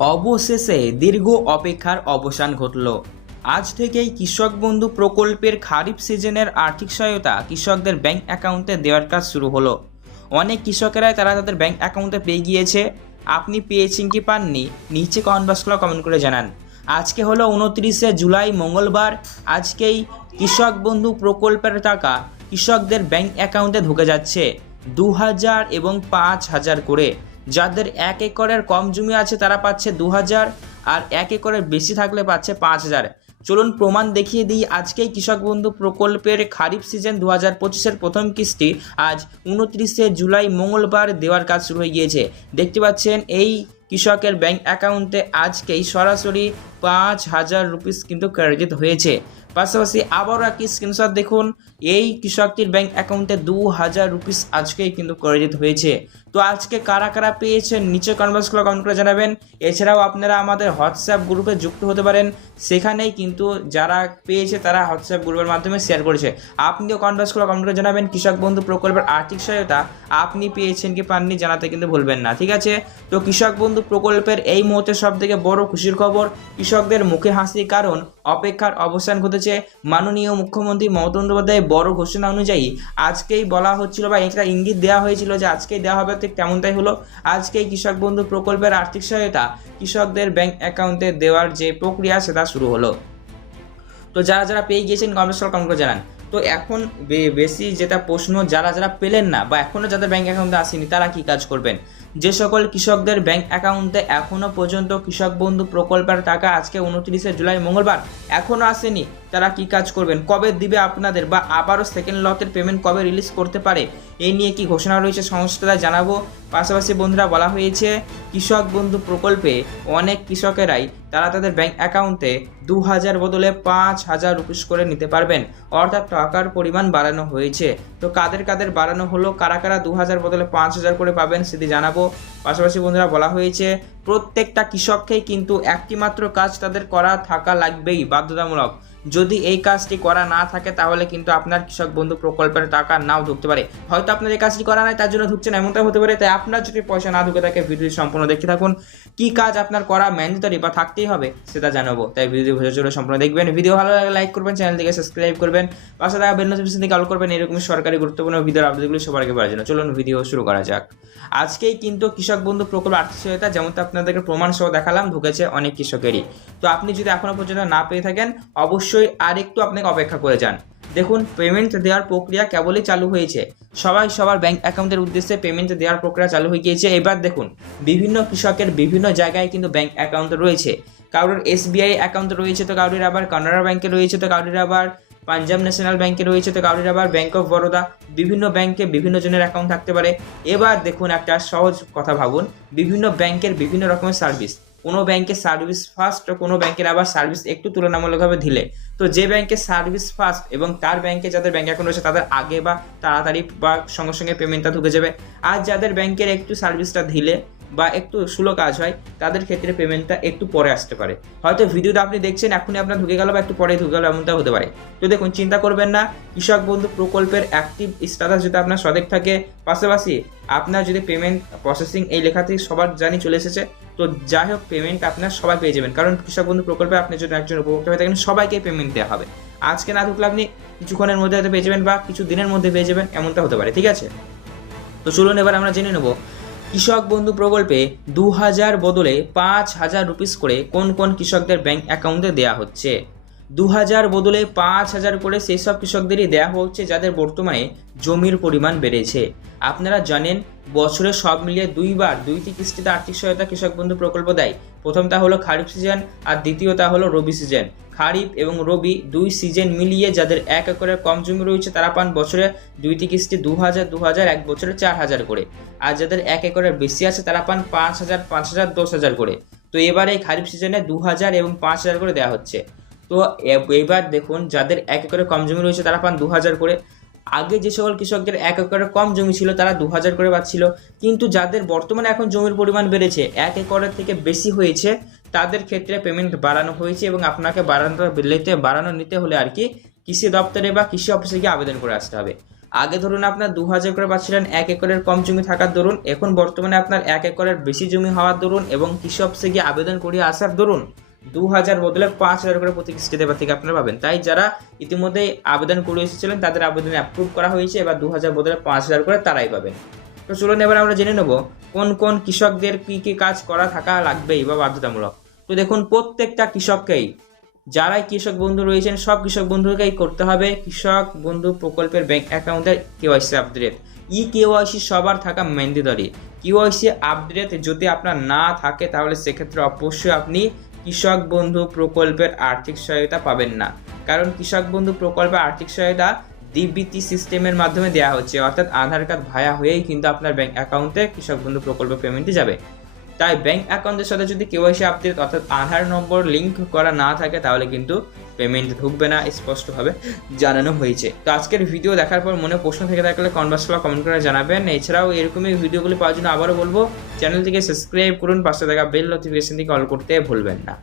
অবশেষে দীর্ঘ অপেক্ষার অবসান ঘটল। আজ থেকেই কৃষক বন্ধু প্রকল্পের খারিফ সিজনের আর্থিক সহায়তা কৃষকদের ব্যাংক অ্যাকাউন্টে দেওয়ার কাজ শুরু হলো। অনেক কৃষকেরাই তারা তাদের ব্যাংক অ্যাকাউন্টে পেয়ে গিয়েছে। আপনি পেয়েছেন কি পাননি? নিচে কমেন্ট বক্সগুলো কমেন্ট করে জানান। আজকে হলো উনত্রিশে জুলাই, মঙ্গলবার। আজকেই কৃষক বন্ধু প্রকল্পের টাকা কৃষকদের ব্যাংক অ্যাকাউন্টে ঢুকে যাচ্ছে। দু হাজার এবং পাঁচ হাজার করে। যাদের এক একরের কম জমি আছে, তারা পাচ্ছে দু হাজার আর এক একরের বেশি থাকলে পাচ্ছে পাঁচ হাজার চলুন প্রমাণ দেখিয়ে দিই আজকেই কৃষক বন্ধু প্রকল্পের খারিফ সিজন দু হাজার পঁচিশের প্রথম কিস্তি। আজ উনত্রিশে জুলাই মঙ্গলবার দেওয়ার কাজ শুরু হয়ে গিয়েছে। দেখতে পাচ্ছেন, এই কৃষকের ব্যাংক অ্যাকাউন্টে আজকেই সরাসরি পাঁচ হাজার রুপিস কিন্তু ক্রেডিট হয়েছে। পাশাপাশি আবারও একটি স্ক্রিনশট দেখুন। এই কৃষকটির ব্যাংক অ্যাকাউন্টে দু হাজার রুপিস আজকেই কিন্তু ক্রেডিট হয়েছে। তো আজকে কারা কারা পেয়েছেন? নিচে কনভার্সগুলো কমেন্ট করে জানাবেন। এছাড়াও আপনারা আমাদের হোয়াটসঅ্যাপ গ্রুপে যুক্ত হতে পারেন। সেখানেই কিন্তু যারা পেয়েছে তারা হোয়াটসঅ্যাপ গ্রুপের মাধ্যমে শেয়ার করেছে। আপনিও কনভার্সগুলো কমেন্ট করে জানাবেন, কৃষক বন্ধু প্রকল্পের আর্থিক সহায়তা আপনি পেয়েছেন কি পাননি জানাতে কিন্তু ভুলবেন না, ঠিক আছে? তো কৃষক বন্ধু প্রকল্পের এই মুহূর্তে সব থেকে বড় খুশির খবর, কৃষকদের মুখে হাসি কারণ, অপেক্ষার অবসান ঘটেছে। মাননীয় মুখ্যমন্ত্রী মমতা বন্দ্যোপাধ্যায়, বড় ঘোষণা অনুযায়ী আজকেই বলা হচ্ছিল বা একটা ইঙ্গিত দেওয়া হয়েছিল যে আজকেই দেওয়া হবে, ঠিক তেমনটাই হলো। আজকেই কৃষক বন্ধু প্রকল্পের আর্থিক সহায়তা কৃষকদের ব্যাংক অ্যাকাউন্টে দেওয়ার যে প্রক্রিয়া, সেটা শুরু হলো। তো যারা যারা পেয়ে গিয়েছেন কমেন্ট করে জানান। তো এখন বেশি যেটা প্রশ্ন, যারা যারা পেলেন না বা এখনও যাদের ব্যাংক অ্যাকাউন্টে আসেনি, তারা কি কাজ করবেন? যে সকল কৃষকদের ব্যাংক অ্যাকাউন্টে এখনও পর্যন্ত কৃষক বন্ধু প্রকল্পের টাকা আজকে উনত্রিশে জুলাই মঙ্গলবার এখনও আসেনি তারা কি কাজ করবেন? কবে দিবে আপনাদের? বা আবারও সেকেন্ড লটের পেমেন্ট কবে রিলিজ করতে পারে? এই নিয়ে কি ঘোষণা রয়েছে সংস্থাটা জানাব। পাশাপাশি বন্ধুরা, বলা হয়েছে, কৃষক বন্ধু প্রকল্পে অনেক কৃষকেরাই তারা তাদের ব্যাংক অ্যাকাউন্টে দু হাজার বদলে পাঁচ হাজার রুপিস করে নিতে পারবেন। অর্থাৎ টাকার পরিমাণ বাড়ানো হয়েছে। তো কাদের কাদের বাড়ানো হলো? কারা কারা দু হাজার বদলে পাঁচ হাজার করে পাবেন সেটি জানাব। পাশাপাশি বন্ধুরা, বলা হয়েছে, প্রত্যেকটা কৃষককেই কিন্তু একটি মাত্র কাজ তাদের করা থাকা লাগবেই, বাধ্যতামূলক। যদি এই কাজটি করা না থাকে, তাহলে কিন্তু আপনার কৃষক বন্ধু প্রকল্পের টাকা নাও ঢুকতে পারে। হয়তো আপনার এই কাজটি করা নাই, তার জন্য ঢুকছে না এমনটা হতে পারে। তাই আপনার যদি পয়সা না ঢুকে থাকে ভিডিও সম্পূর্ণ দেখতে থাকুন। কি কাজ আপনার করা ম্যান্ডেটরি বা থাকতেই হবে, সেটা জানাব। তাই ভিডিও ভিডিও সম্পূর্ণ দেখবেন। ভিডিও ভালো লাগলে লাইক করবেন চ্যানেল থেকে সাবস্ক্রাইব করবেন। পাশে থাকা বেল নোটিফিকেশন থেকে অল করবেন। এরকম সরকারি গুরুত্বপূর্ণ ভিডিওর আপডেটগুলি সবার আগে পাওয়ার জন্য। চলুন ভিডিও শুরু করা যাক। আজকেই কিন্তু কৃষক বন্ধু প্রকল্প আর্থিক সহায়তা যেমনটা আপনাদেরকে প্রমাণ সহ দেখালাম, ঢুকেছে অনেক কৃষকেরই। তো আপনি যদি এখনও পর্যন্ত না পেয়ে থাকেন, অবশ্যই আর একটু আপনাকে অপেক্ষা করে যান। দেখুন পেমেন্ট দেওয়ার প্রক্রিয়া কেবলই চালু হয়েছে। সবাই সবার ব্যাংক অ্যাকাউন্টের উদ্দেশ্যে পেমেন্ট দেওয়ার প্রক্রিয়া চালু হয়ে গিয়েছে। এবার দেখুন, বিভিন্ন কৃষকের বিভিন্ন জায়গায় কিন্তু ব্যাংক অ্যাকাউন্ট রয়েছে। কারোর এসবিআই অ্যাকাউন্ট রয়েছে তো কারোর আবার কানাডা ব্যাংকে রয়েছে তো কারোর আবার পাঞ্জাব ন্যাশনাল ব্যাংকে রয়েছে তো কারোর আবার ব্যাংক অফ বরোদা বিভিন্ন ব্যাংকে বিভিন্ন জনের অ্যাকাউন্ট থাকতে পারে। এবার দেখুন একটা সহজ কথা ভাবুন। বিভিন্ন ব্যাংকের বিভিন্ন রকমের সার্ভিস কোনো ব্যাংকের সার্ভিস ফার্স্ট কোনো ব্যাংকের আবার সার্ভিস একটু তুলনামূলকভাবে ঢিলে। তো যে ব্যাংকের সার্ভিস ফার্স্ট এবং তার ব্যাংকে যাদের ব্যাংক অ্যাকাউন্ট রয়েছে, তাদের আগে বা তাড়াতাড়ি বা সঙ্গে সঙ্গে পেমেন্টটা ঢুকে যাবে। আর যাদের ব্যাংকের একটু সার্ভিসটা ঢিলে বা একটু স্লো কাজ হয়, তাদের ক্ষেত্রে পেমেন্টটা একটু পরে আসতে পারে। হয়তো ভিডিওটা আপনি দেখছেন, এখনই আপনার ঢুকে গেল বা একটু পরে ঢুকে গেল, এমনটা হতে পারে। তো দেখুন, চিন্তা করবেন না, কৃষক বন্ধু প্রকল্পের অ্যাক্টিভ স্ট্যাটাস যদি আপনার সঠিক থাকে, পাশাপাশি আপনার যদি পেমেন্ট প্রসেসিং এই লেখাতেই সবার জানি চলে এসেছে, তো যাই হোক পেমেন্ট আপনার সবাই পেয়ে যাবেন। কারণ কৃষক বন্ধু প্রকল্পে আপনি যদি একজন উপভোক্তা হয়ে থাকেন, সবাইকে পেমেন্ট দেওয়া হবে। আজকে না ঢুকলে আপনি কিছুক্ষণের মধ্যে হয়তো পেয়ে যাবেন বা কিছু দিনের মধ্যে পেয়ে যাবেন, এমনটা হতে পারে। ঠিক আছে? তো চলুন এবার আমরা জেনে নেব কৃষক বন্ধু প্রকল্পে দু হাজার বদলে পাঁচ হাজার রুপিস করে কোন কোন কৃষকদের ব্যাংক অ্যাকাউন্টে দেয়া হচ্ছে? দু হাজার বদলে পাঁচ হাজার করে সেই সব কৃষকদেরই দেয়া হচ্ছে যাদের বর্তমানে জমির পরিমাণ বেড়েছে। আপনারা জানেন, বছরে সব মিলিয়ে দুইবার দুইটি কিস্তিতে আর্থিক সহায়তা কৃষক বন্ধু প্রকল্প দেয়। প্রথমটা হলো খারিফ সিজন আর দ্বিতীয়টা হলো রবি সিজন খারিফ এবং রবি দুই সিজন মিলিয়ে যাদের এক একরের কম জমি রয়েছে, তারা পান বছরে দুইটি কিস্তি দু হাজার দু হাজার এক বছরে চার হাজার করে। আর যাদের এক একরের বেশি আছে, তারা পান পাঁচ হাজার পাঁচ হাজার দশ হাজার করে। তো এবারে এই খারিফ সিজনে দু হাজার এবং পাঁচ হাজার করে দেওয়া হচ্ছে। তো এবার দেখুন, যাদের এক একরের কম জমি রয়েছে, তারা পান দু হাজার করে। আগে যে সকল কৃষকদের এক একরের কম জমি ছিল, তারা দু হাজার করে পাচ্ছিল কিন্তু যাদের বর্তমানে এখন জমির পরিমাণ বেড়েছে, এক একরের থেকে বেশি হয়েছে, তাদের ক্ষেত্রে পেমেন্ট বাড়ানো হয়েছে এবং আপনাকে বাড়ানো নিতে বাড়ানো নিতে হলে আর কি কৃষি দপ্তরে বা কৃষি অফিসে গিয়ে আবেদন করে আসতে হবে। আগে ধরুন আপনার দু হাজার করে পাচ্ছিলেন এক একরের কম জমি থাকার দরুন, এখন বর্তমানে আপনার এক একরের বেশি জমি হওয়ার দরুন এবং কৃষি অফিসে গিয়ে আবেদন করিয়ে আসার দরুন দু হাজার বদলে পাঁচ হাজার করে প্রতি কিস্তিতে থেকে আপনারা পাবেন। তাই যারা ইতিমধ্যে আবেদন করে এসেছিলেন, তাদের আবেদন অ্যাপ্রুভ করা হয়েছে, এবার দু হাজার বদলে পাঁচ হাজার করে তারাই পাবেন। তো চলুন এবার আমরা জেনে নেব, কোন কোন কৃষকদের কি কি কাজ করা থাকা লাগবেই বা বাধ্যতামূলক। তো দেখুন, প্রত্যেকটা কৃষককেই, যারাই কৃষক বন্ধু রয়েছেন, সব কৃষক বন্ধুকেই করতে হবে কৃষক বন্ধু প্রকল্পের ব্যাংক অ্যাকাউন্টের কেওয়াইসি আপডেট ই কেওয়াইসি সবার থাকা ম্যান্ডেটরি কেওয়াইসি আপডেট যদি আপনার না থাকে, তাহলে সেক্ষেত্রে অবশ্যই আপনি কৃষক বন্ধু প্রকল্পের আর্থিক সহায়তা পাবেন না। কারণ কৃষক বন্ধু প্রকল্পের আর্থিক সহায়তা ডিবিটি সিস্টেমের মাধ্যমে দেওয়া হচ্ছে। অর্থাৎ আধার কার্ড ভায়া হয়েই কিন্তু আপনার ব্যাংক অ্যাকাউন্টে কৃষক বন্ধু প্রকল্প পেমেন্টটি যাবে। তাই ব্যাংক অ্যাকাউন্টের সাথে যদি কেওয়াইসি আপডেট অর্থাৎ আধার নম্বর লিঙ্ক করা না থাকে, তাহলে কিন্তু পেমেন্ট ঢুকবে না, স্পষ্টভাবে জানানো হয়েছে। তো আজকের ভিডিও দেখার পর মনে প্রশ্ন থেকে থাকলে কনভার্স বা কমেন্ট করে জানাবেন। এছাড়াও এরকমই ভিডিওগুলি পাওয়ার জন্য আবারও বলব চ্যানেলটিকে সাবস্ক্রাইব করুন, পাশে থাকা বেল নোটিফিকেশন থেকে অল করতে ভুলবেন না।